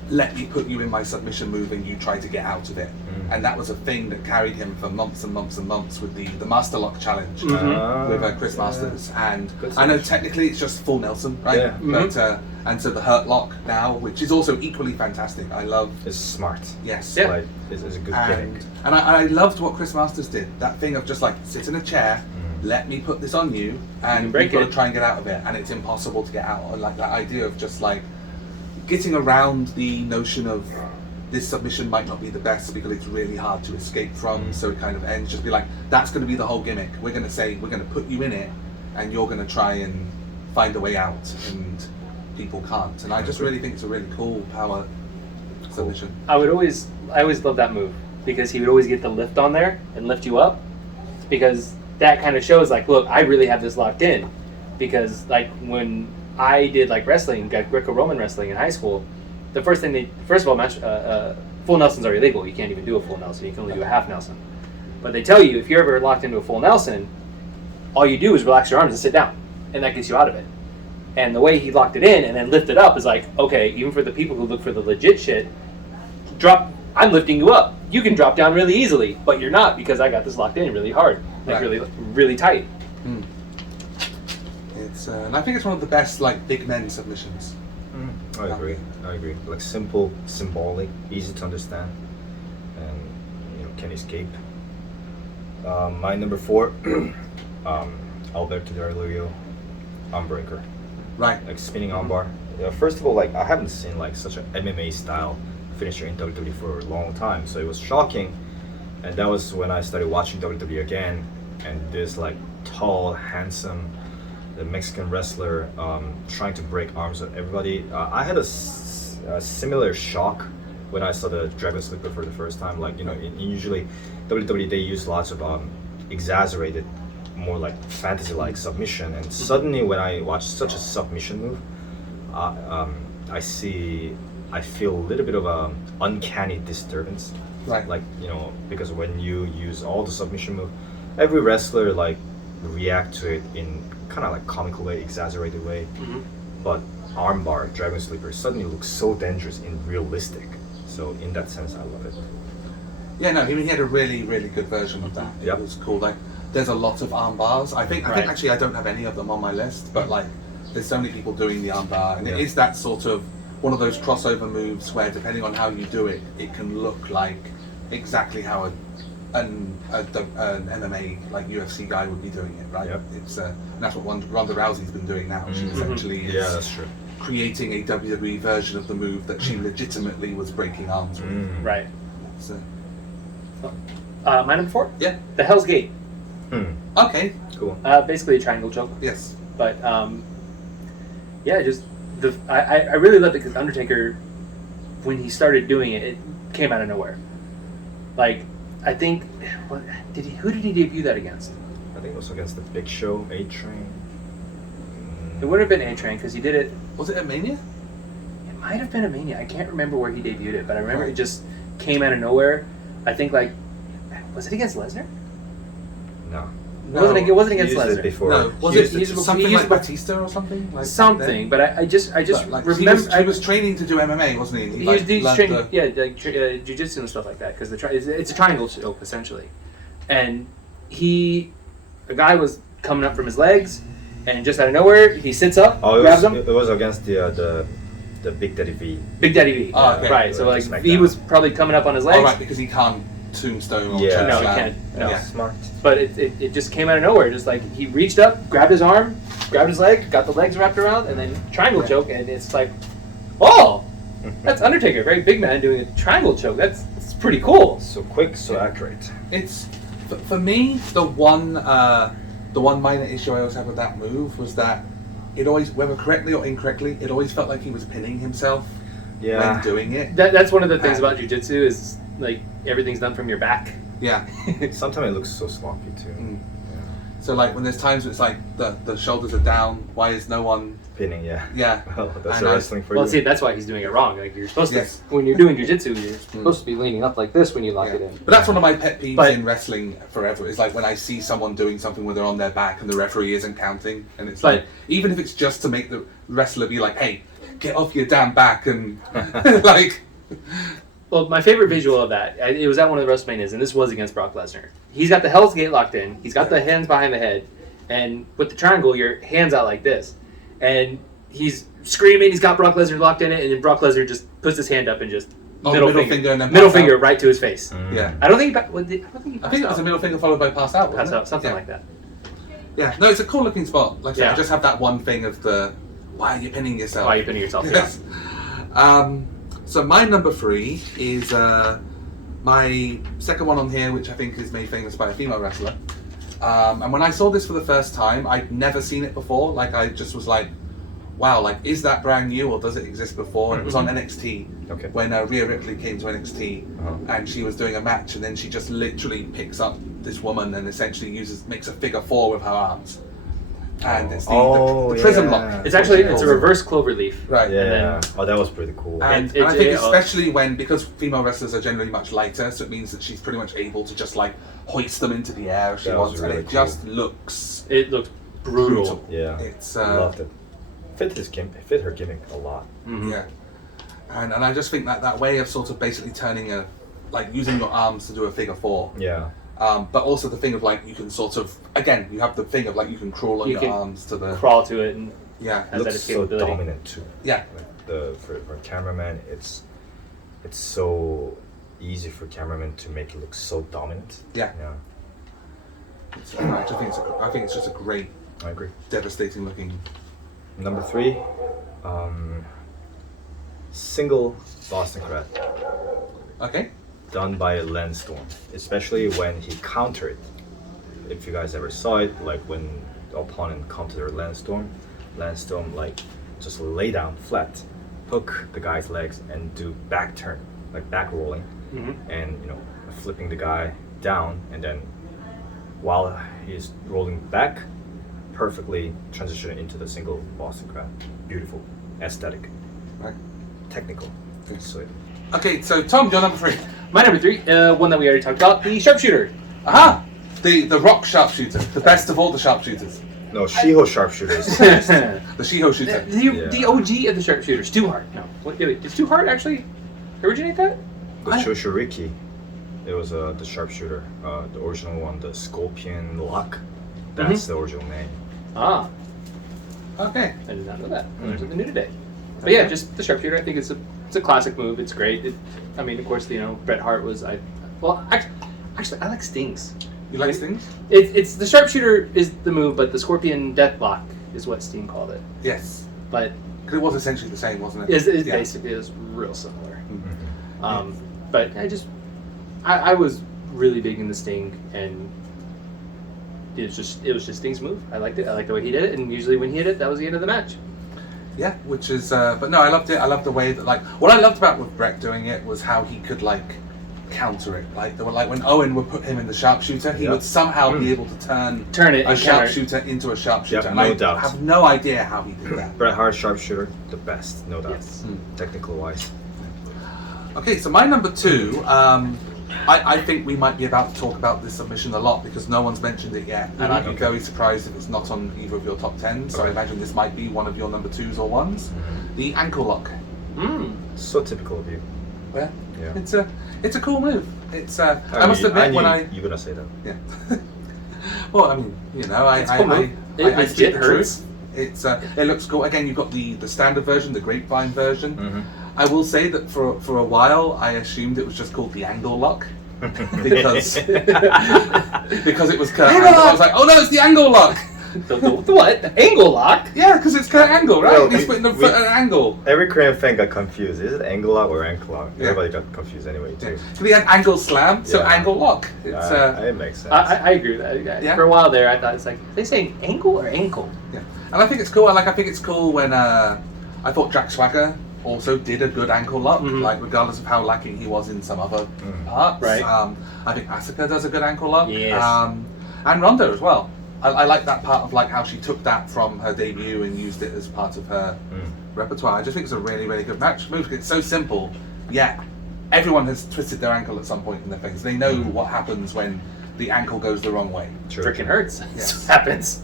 let me put you in my submission move and you try to get out of it. And that was a thing that carried him for months and months and months with the Master Lock Challenge with Chris Masters. And I know technically it's just full Nelson, right? Yeah. But, and so the Hurt Lock now, which is also equally fantastic. I love. It's smart. Yes. Yeah. Like, it's a good gimmick. And I loved what Chris Masters did. That thing of just like sit in a chair, let me put this on you, and you've got to try and get out of it, and it's impossible to get out. And like that idea of just like getting around the notion of this submission might not be the best because it's really hard to escape from. So it kind of ends. Just be like, that's going to be the whole gimmick. We're going to say we're going to put you in it, and you're going to try and find a way out, and people can't. And I just really think it's a really cool power submission. I always love that move because he would always get the lift on there and lift you up, because that kind of shows like, look, I really have this locked in. Because like when I did like wrestling, got Greco-Roman wrestling in high school, the first of all, full Nelsons are illegal. You can't even do a full Nelson. You can only do a half Nelson. But they tell you if you're ever locked into a full Nelson, all you do is relax your arms and sit down, and that gets you out of it. And the way he locked it in and then lifted up is like, okay, even for the people who look for the legit shit, I'm lifting you up. You can drop down really easily, but you're not, because I got this locked in really hard, like really, really tight. It's and I think it's one of the best like big men submissions. I agree. Like simple, symbolic, easy to understand, and can escape. My number 4, Alberto Del Rio, Armbreaker. Right. Like spinning armbar. First of all, like I haven't seen like such an MMA style finisher in WWE for a long time, so it was shocking. And that was when I started watching WWE again, and this like tall, handsome, the Mexican wrestler trying to break arms of everybody. I had a a similar shock when I saw the Dragon Sleeper for the first time. Like, you know, usually WWE, they use lots of exaggerated, more like fantasy-like submission, and suddenly when I watch such a submission move, I feel a little bit of a uncanny disturbance. Right. Like, you know, because when you use all the submission move, every wrestler like react to it in kind of like comical way, exaggerated way. But armbar, Dragon Sleeper suddenly looks so dangerous and realistic. So in that sense, I love it. Yeah, no, he had a really, really good version of that. It was cool. Like, there's a lot of arm bars. I think actually I don't have any of them on my list, but like, there's so many people doing the arm bar, and it is that sort of one of those crossover moves where, depending on how you do it, it can look like exactly how an MMA like UFC guy would be doing it, right? Yep. It's and that's what Ronda Rousey's been doing now. She essentially is that's true. creating a WWE version of the move that she legitimately was breaking arms with. Right. So, my number 4? Yeah. The Hell's Gate. okay. Cool. Basically a triangle choke. Yes. But yeah, just I really loved it because Undertaker, when he started doing it, it came out of nowhere. Like, I think, who did he debut that against? I think it was against the Big Show, A-Train. It would have been A-Train because he did it. Was it at Mania? It might have been a Mania. I can't remember where he debuted it, but I remember it just came out of nowhere. I think, like, was it against Lesnar? No. It wasn't against He used Lesnar. it before. No. Was it something like Batista or something? Like something, but I just like, remember. he was training to do MMA, wasn't he? He was training, jiu-jitsu and stuff like that, because it's a triangle choke essentially, and a guy was coming up from his legs, and just out of nowhere he sits up, grabs him. It was against the Big Daddy V. Big Daddy V. Oh, okay. Right. So like Smackdown. he was probably coming up on his legs. Oh, right, because he can't tombstone or Yeah. choke No, he slam. can't. No. Yeah. Smart. But it just came out of nowhere. Just like he reached up, grabbed his arm, grabbed his leg, got the legs wrapped around, and then triangle choke. And it's like, oh, that's Undertaker, very big man doing a triangle choke. That's pretty cool. So quick, so accurate. It's for me the one minor issue I always have with that move was that it always, whether correctly or incorrectly, it always felt like he was pinning himself when doing it. That's one of the things about jiu-jitsu is like everything's done from your back. Yeah. Sometimes it looks so sloppy too. Yeah. So like when there's times where it's like the shoulders are down, why is no one Pinning, yeah. Yeah. Well, that's And wrestling for Well, you. see, that's why he's doing it wrong. Like you're supposed Yes. to, when you're doing jiu-jitsu, you're supposed to be leaning up like this when you lock Yeah. it in. But that's one of my pet peeves But- in wrestling forever. Is like when I see someone doing something where they're on their back and the referee isn't counting, and it's like, even if it's just to make the wrestler be like, "Hey, get off your damn back," and like, Well, my favorite visual of that, it was at one of the WrestleManias, and this was against Brock Lesnar. He's got the Hell's Gate locked in. He's got the hands behind the head, and with the triangle, your hands out like this, and he's screaming. He's got Brock Lesnar locked in it, and then Brock Lesnar just puts his hand up and just middle finger and then middle pass finger out. right to his face. Yeah. I don't think he I think it was a middle finger followed by pass out. pass wasn't it? out, something Yeah. like that. Yeah, no, it's a cool looking spot. Like I said, Yeah. I just have that one thing of the why are you pinning yourself? Why are you pinning yourself? Yes. So my number 3 is my second one on here, which I think is made famous by a female wrestler. And when I saw this for the first time, I'd never seen it before. Like I just was like, wow, like is that brand new or does it exist before? And it was on NXT when Rhea Ripley came to NXT and she was doing a match, and then she just literally picks up this woman and essentially makes a figure 4 with her arms. And it's the prism lock. It's actually a reverse cloverleaf. Right. Yeah. Oh, that was pretty cool. And I think especially because female wrestlers are generally much lighter, so it means that she's pretty much able to just like hoist them into the air if she wants, really and it just looks brutal. Yeah. It's loved it. Fit her gimmick a lot. Mm-hmm. Yeah. And I just think that way of sort of basically turning using your arms to do a figure 4. Yeah. But also the thing of like you can sort of again you have the thing of like you can crawl on your arms to the crawl to it and has looks so dominant too. Yeah. Like for a cameraman, it's so easy for cameramen to make it look so dominant. Yeah. Yeah. I think it's just a great, I agree. devastating looking. Number 3, single Boston Crab. Okay. Done by Landstorm, especially when he countered. If you guys ever saw it, like when the opponent countered Landstorm like just lay down flat, hook the guy's legs and do back turn, like back rolling, and flipping the guy down, and then while he's rolling back, perfectly transition into the single Boston Crab. Beautiful, aesthetic, Right. technical. So, Okay, so Tom, you're number 3. My number 3, one that we already talked about, the sharpshooter. Aha! The Rock sharpshooter, the best of all the sharpshooters. no, Shiho sharpshooters. The Shiho shooter. The OG of the sharpshooter, Stu Hart. No, wait, did Stu Hart actually originate that? The Shoshiriki, it was the sharpshooter, the original one, the Scorpion Lock. That's the original name. Ah, Okay. I did not know that. I learned something new today. But yeah, just the sharpshooter. I think it's a classic move. It's great. I mean, of course, Bret Hart was actually I like Sting's. You like Stings? It's the sharpshooter is the move, but the Scorpion Deathlock is what Sting called it. Yes. But Because it was essentially the same, wasn't it? it's Yeah. basically is real similar. But I was really big in the Sting, and it was just Sting's move. I liked it. I liked the way he did it, and usually when he hit it, that was the end of the match. Yeah, which is, but no, I loved it. I loved the way that, what I loved about with Bret doing it was how he could, counter it. When Owen would put him in the sharpshooter, he would somehow be able to turn it a and counter it. sharpshooter into a sharpshooter. Yeah, and no I doubt. have no idea how he did that. Bret Hart sharpshooter, the best, no doubt. Yes. Technical wise. Okay, so my number 2, I think we might be about to talk about this submission a lot because no one's mentioned it yet, and I'd be very surprised if it's not on either of your top 10s, so I imagine this might be one of your number 2s or 1s. The ankle lock. So typical of you. Yeah. Yeah. It's a cool move. It's I must admit you're gonna say that. Yeah. Well, I mean, I It speak the hurts. truth. It's it looks cool. Again, you've got the standard version, the grapevine version. I will say that for a while I assumed it was just called the angle lock because because it was Kurt Angle. I was like, oh no, it's the angle lock. The what? The angle lock? Yeah, because it's Kurt Angle, right? Well, He's putting the foot at an angle. Every Korean fan got confused. Is it angle lock or ankle lock? Yeah. Everybody got confused anyway too. So we had angle slam, so Yeah. angle lock. It's It makes sense. I agree with that. Yeah. For a while there, I thought it's like, are they saying angle or ankle? yeah, and I think it's cool. I think it's cool when I thought Jack Swagger also did a good ankle lock, regardless of how lacking he was in some other parts. Right. I think Asuka does a good ankle lock. Yes. And Ronda as well. I like that part of how she took that from her debut and used it as part of her repertoire. I just think it's a really, really good match move. It's so simple, yet everyone has twisted their ankle at some point in their face. They know what happens when the ankle goes the wrong way. True. Freaking hurts. Yes. It happens.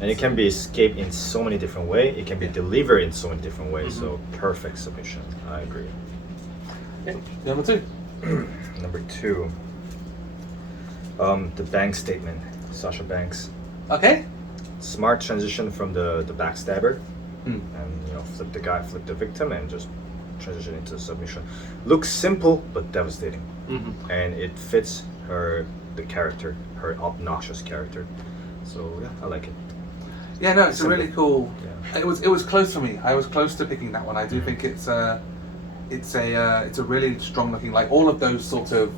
And it can be escaped in so many different ways. It can be delivered in so many different ways. So perfect submission. I agree. Okay. Number 2. Number 2. The Banks statement. Sasha Banks. Okay. Smart transition from the backstabber, Mm. and flip the victim, and just transition into submission. Looks simple but devastating, and it fits the character, her obnoxious character. So yeah, I like it. Yeah, no, it's a Simple. really cool. Yeah. It was close for me. I was close to picking that one. I do think it's a really strong looking, all of those sort of.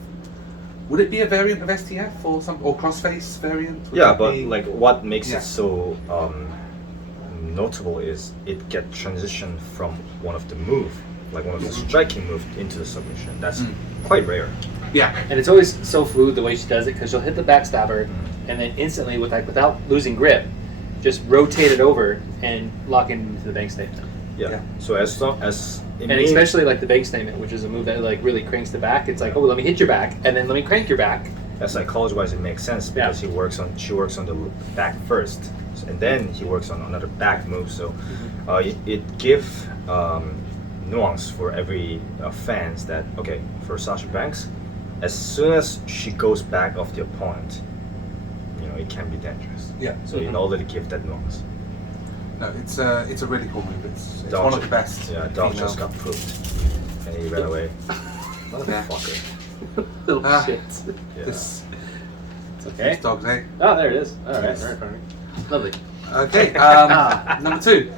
Would it be a variant of STF or crossface variant? Would Yeah, that but be- what makes Yeah. it so notable is it get transitioned from one of the move, one of the striking move into the submission. That's quite rare. Yeah, And it's always so fluid the way she does it, because she'll hit the backstabber and then instantly, without losing grip, just rotate it over and lock it into the bank statement. Yeah. So as long as And especially the bank statement, which is a move that really cranks the back. It's like, oh, let me hit your back, and then let me crank your back. psychology-wise, it makes sense because she works on the back first, and then he works on another back move. So it gives nuance for every fans that for Sasha Banks, as soon as she goes back of the opponent, it can be dangerous. yeah. So in order to give that nuance. No, it's a really cool move. It's Dog one of the best. Yeah, dog female- just got pooped, and he ran away. Motherfucker. Little shit. Yeah. This Okay. dog's egg. Oh, there it is. All right, right in front of me. Lovely. Okay, number 2.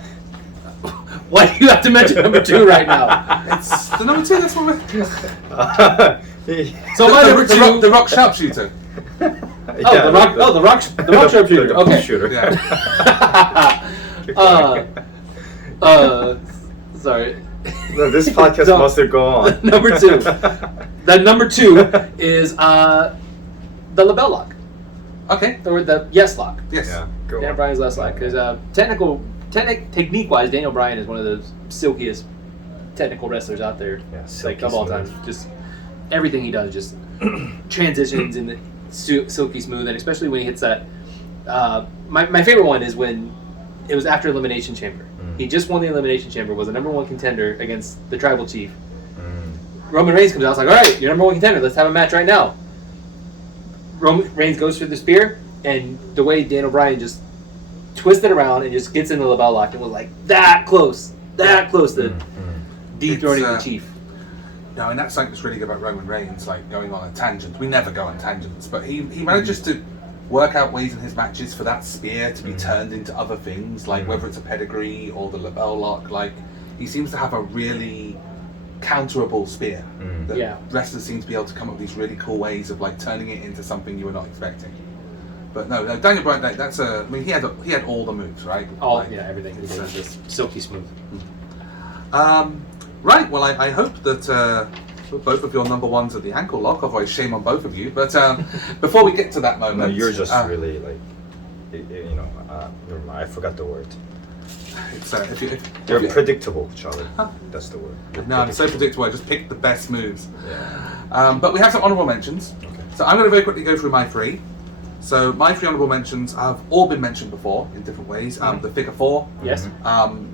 Why do you have to mention number 2 right now? It's the number 2. That's what we're. So my number 2. The rock sharpshooter. The rock sharpshooter. The Okay. shooter. Yeah. Sorry. No, this podcast So, must go on. number 2. The number 2 is the label lock. Okay. Or the yes lock. Yes. Yeah, go Daniel on. Bryan's last lock. Because technique-wise, Daniel Bryan is one of the silkiest technical wrestlers out there. Yeah, Like, silky of all smooth. time. Just everything he does just transitions in the silky smooth. And especially when he hits that... my favorite one is when it was after Elimination Chamber. He just won the Elimination Chamber, was the number 1 contender against the Tribal Chief. Roman Reigns comes out, it's like, all right, you're number 1 contender, let's have a match right now. Roman Reigns goes for the spear, and the way Daniel Bryan just twisted around and just gets in the label lock and was like, that close to dethroning the Chief. No, and that's something that's really good about Roman Reigns, like going on a tangent. We never go on tangents, but he manages to work out ways in his matches for that spear to be turned into other things, like whether it's a pedigree or the label lock. Like, he seems to have a really counterable spear that wrestlers seem to be able to come up with these really cool ways of like turning it into something you were not expecting. But no, Daniel Bryan, that's I mean, he had all the moves, right? Everything. It was just silky smooth. Right. Well, I hope that both of your number 1s are the ankle lock. Otherwise, shame on both of you. But before we get to that moment, No, you're just really like, never mind, I forgot the word. It's You're predictable, Charlie. That's the word. No, I'm so predictable. I just picked the best moves. Yeah. But we have some honorable mentions. Okay. So I'm going to very quickly go through my 3. So my 3 honorable mentions have all been mentioned before in different ways. The figure 4. Yes.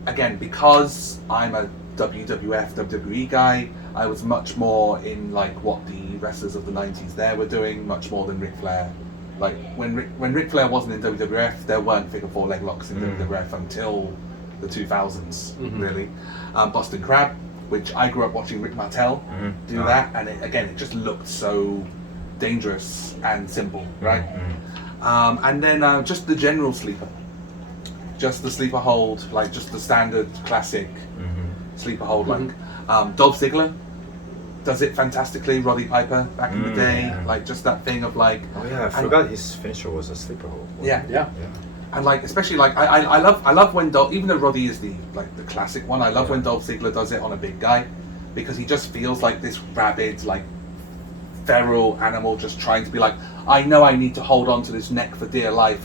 Again, because I'm a WWF, WWE guy, I was much more in like what the wrestlers of the 90s there were doing, much more than Ric Flair. Like when Ric Flair wasn't in WWF, there weren't figure 4 leg locks in WWF until the 2000s, really. Boston Crab, which I grew up watching Rick Martel do that, and it just looked so dangerous and simple, right? And then just the general sleeper. Just the sleeper hold, like just the standard classic sleeper hold, like Dolph Ziggler does it fantastically. Roddy Piper back in the day, like just that thing of like. Oh yeah, I forgot his finisher was a sleeper hold. Yeah. And like especially like I love when Dolph, even though Roddy is the classic one, I love when Dolph Ziggler does it on a big guy, because he just feels like this rabid, like feral animal just trying to be like, I know I need to hold on to this neck for dear life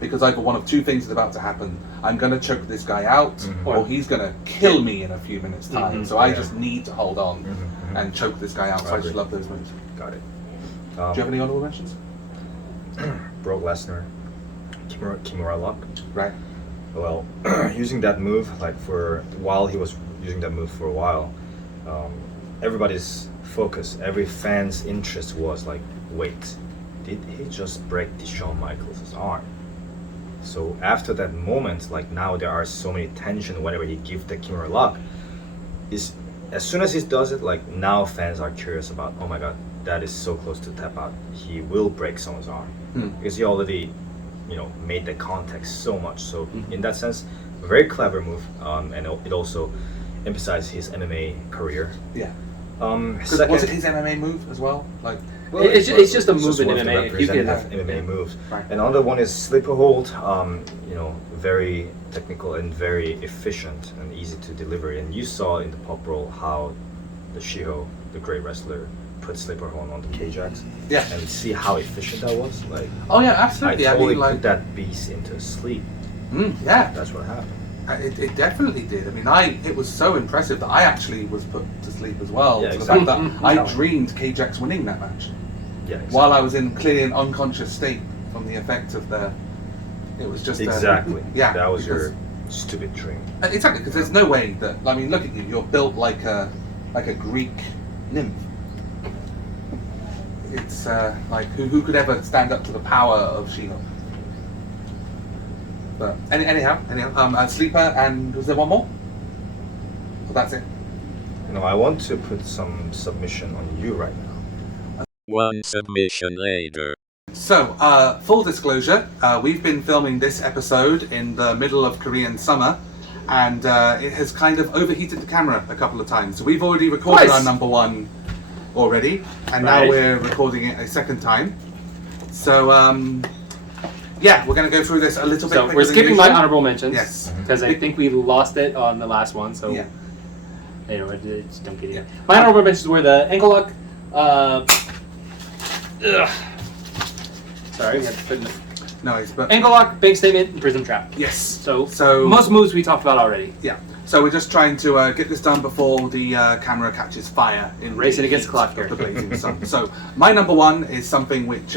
because either one of 2 things is about to happen. I'm going to choke this guy out or he's going to kill me in a few minutes time. So I just need to hold on and choke this guy out. So I just love those moves. Got it. Do you have any honorable mentions? Brock Lesnar, Kimura lock. Right. Well, using that move, while he was using that move for a while, everybody's focus, every fan's interest was like, wait, did he just break Shawn Michaels' arm? So after that moment, like now there are so many tension whenever he gives the Kimura lock. As soon as he does it, like now fans are curious about, oh my god, that is so close to tap out. He will break someone's arm. Because he already, made the context so much. So in that sense, very clever move. And it also emphasized his MMA career. Yeah. Was it his MMA move as well? Like, well, it's just a move in MMA. If you can MMA moves. Right. And another one is sleeper hold. Very technical and very efficient and easy to deliver. And you saw in the pop roll how the Shiho, the great wrestler, put sleeper hold on the K-Jax. Yeah. And see how efficient that was. Like, oh yeah, absolutely. I totally put that beast into sleep. Yeah. That's what happened. It definitely did. I mean, it was so impressive that I actually was put to sleep as well. Yeah, to exactly. the fact that I dreamed K-Jax winning that match. Yeah, exactly. While I was in clearly an unconscious state from the effect of it was just exactly. Yeah, that was your stupid dream. Exactly, because there's no way that, I mean, look at you. You're built like a Greek nymph. It's like who could ever stand up to the power of Shiho? But anyhow, sleeper, and was there one more? So that's it. No, I want to put some submission on you right now. One submission later. So, full disclosure, we've been filming this episode in the middle of Korean summer, and it has kind of overheated the camera a couple of times. So we've already recorded our number 1 already, and now we're recording it a second time. So, yeah, we're going to go through this a little bit. So we're skipping my honorable mentions. Yes. Because I think we lost it on the last one. So yeah. It's don't get it. My honorable mentions were the ankle lock. Sorry, we have to put in the but ankle lock, bank statement, and prism trap. yes. So So most moves we talked about already. yeah. So we're just trying to get this done before the camera catches fire in Racing the against heat the clock of here. the blazing sun. So my number one is something which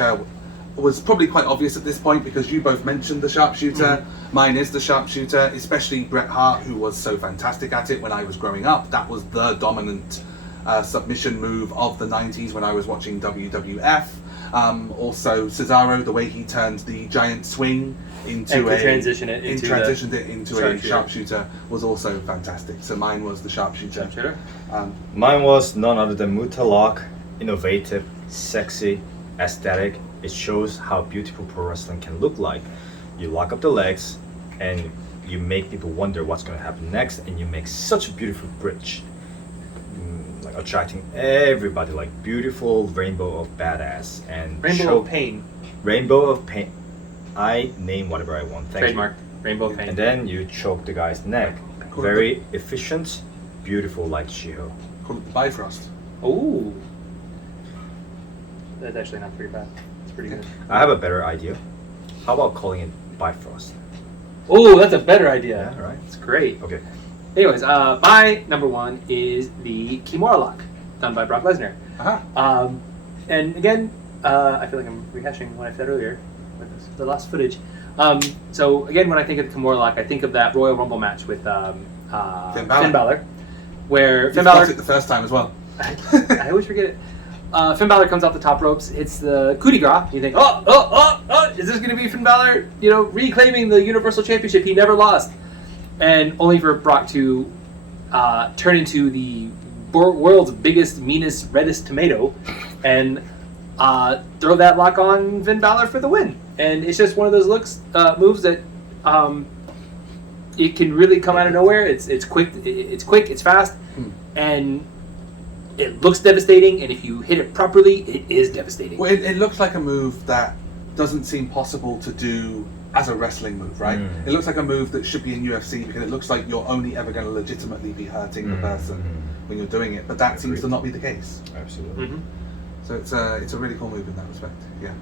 was probably quite obvious at this point because you both mentioned the sharpshooter. Mine is the sharpshooter, especially Bret Hart, who was so fantastic at it when I was growing up. That was the dominant submission move of the 90s when I was watching WWF. Also Cesaro, the way he turned the giant swing into transitioned it into a sharpshooter was also fantastic. So mine was the sharpshooter. Mine was none other than Muta Lock, innovative, sexy, aesthetic. It shows how beautiful pro wrestling can look like. You lock up the legs and you make people wonder what's going to happen next, and you make such a beautiful bridge, like attracting everybody, like beautiful rainbow of badass and Rainbow of pain. Rainbow of pain. I name whatever I want. Thank Trademark. Rainbow of pain. And then you choke the guy's neck. Very efficient, beautiful, like Shiho. Called it the Bifrost. Ooh. That's actually not pretty bad. It's pretty good. I have a better idea. How about calling it Bifrost? Oh, that's a better idea. Yeah, right. It's great. Okay. Anyways, my number one is the Kimura lock, done by Brock Lesnar. Uh-huh. And again, I feel like I'm rehashing what I said earlier with the last footage. So again, when I think of the Kimura lock, I think of that Royal Rumble match with Finn Balor, where Finn Balor. Got it the first time as well. I always forget it. Finn Balor comes off the top ropes, hits the coup de grace. You think, oh, is this going to be Finn Balor, reclaiming the Universal Championship he never lost? And only for Brock to turn into the world's biggest, meanest, reddest tomato and throw that lock on Finn Balor for the win. And it's just one of those moves that it can really come out of nowhere. It's quick, it's fast, and it looks devastating, and if you hit it properly, it is devastating. Well, it looks like a move that doesn't seem possible to do as a wrestling move, right? It looks like a move that should be in UFC because it looks like you're only ever going to legitimately be hurting the person when you're doing it, but that seems to not be the case. Absolutely. So it's a really cool move in that respect. Yeah.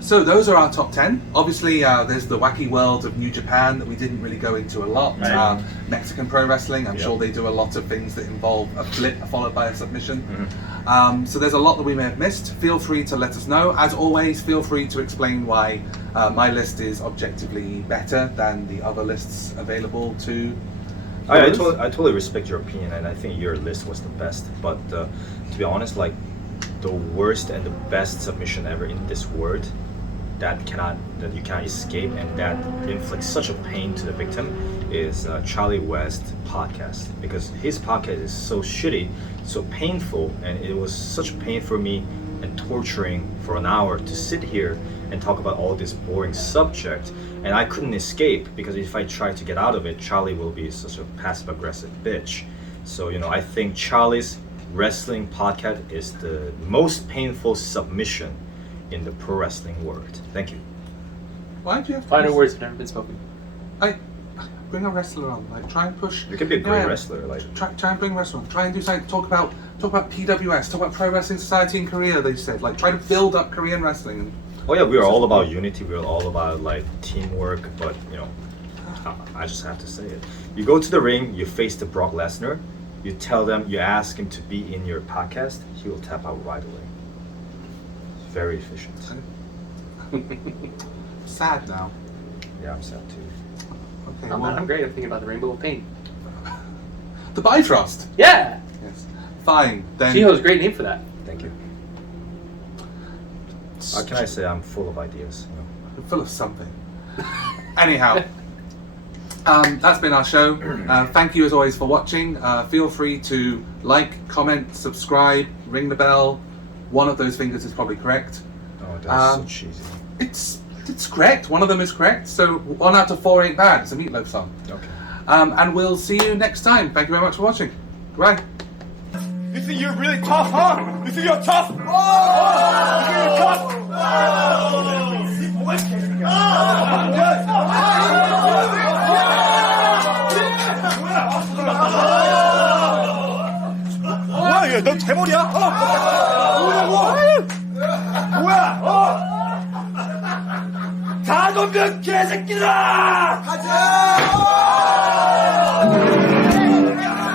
So those are our top 10. Obviously, there's the wacky world of New Japan that we didn't really go into a lot. Right. Mexican pro wrestling, I'm sure they do a lot of things that involve a flip followed by a submission. So there's a lot that we may have missed. Feel free to let us know. As always, feel free to explain why my list is objectively better than the other lists available to I totally respect your opinion, and I think your list was the best. But to be honest, like the worst and the best submission ever in this world that you cannot escape and that inflicts such a pain to the victim is Charlie West's podcast, because his podcast is so shitty, so painful, and it was such pain for me and torturing for an hour to sit here and talk about all this boring subject, and I couldn't escape because if I try to get out of it, Charlie will be such a passive-aggressive bitch. So I think Charlie's wrestling podcast is the most painful submission in the pro wrestling world. Thank you. Why do you have to Final words have never been spoken. Bring a wrestler on, like try and push. You can be a great wrestler, like try and bring a wrestler on. Try and do something. Talk about PWS. Talk about Pro Wrestling Society in Korea. They said try to build up Korean wrestling. And oh yeah, we are all about unity. We are all about like teamwork. But I just have to say it. You go to the ring, you face the Brock Lesnar. You tell them, you ask him to be in your podcast, he will tap out right away. Very efficient. Sad now. Yeah, I'm sad too. Okay, I'm great. I'm thinking about the Rainbow of Pain. The Bifrost. Yeah. Yes. Fine. Then. Shiho's a great name for that. Thank you. How can I say I'm full of ideas? I'm full of something. Anyhow. That's been our show. Thank you as always for watching. Feel free to like, comment, subscribe, ring the bell. One of those fingers is probably correct. Oh, that's so cheesy. It's correct. One of them is correct. So 1 out of 4 ain't bad. It's a Meatloaf song. Okay. And we'll see you next time. Thank you very much for watching. Goodbye. You think you're really tough, huh? You think you're tough? Oh! You think you're tough? Oh! 넌 재벌이야? 뭐냐고? 뭐야? 다 덤벼 개새끼들아! 가자!